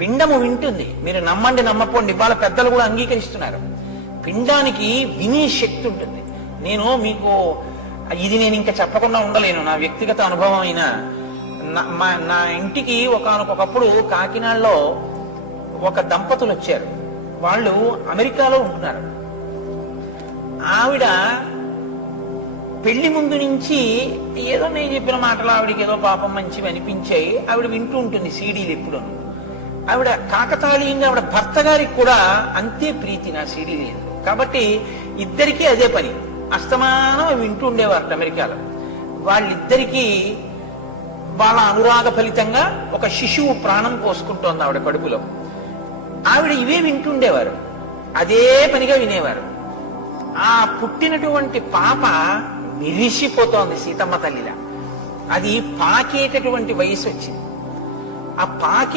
పిండము వింటుంది మీరు నమ్మండి నమ్మపోండి ఇవాళ పెద్దలు కూడా అంగీకరిస్తున్నారు పిండానికి వినే శక్తి ఉంటుంది నేను మీకు ఇది నేను ఇంకా చెప్పకుండా ఉండలేను నా వ్యక్తిగత అనుభవం అయినా నా ఇంటికి ఒకనొకప్పుడు కాకినాడలో ఒక దంపతులు వచ్చారు వాళ్ళు అమెరికాలో ఉంటున్నారు ఆవిడ పెళ్లి ముందు నుంచి ఏదో నేను చెప్పిన మాటలు ఆవిడకి ఏదో పాపం మంచివి అనిపించాయి ఆవిడ వింటూ ఉంటుంది సీడీలు ఎప్పుడూ ఆవిడ కాకతాళీయంగా ఆవిడ భర్త గారికి కూడా అంతే ప్రీతి నా లేదు కాబట్టి ఇద్దరికీ అదే పని అస్తమానం వింటుండేవారు అమెరికాలో వాళ్ళిద్దరికీ వాళ్ళ అనురాగ ఫలితంగా ఒక శిశువు ప్రాణం పోసుకుంటోంది ఆవిడ కడుపులో ఆవిడ ఇవే వింటుండేవారు అదే పనిగా వినేవారు ఆ పుట్టినటువంటి పాప నిరిసిపోతోంది సీతమ్మ తల్లిలా అది పాకేటటువంటి వయసు వచ్చింది ఆ పాకి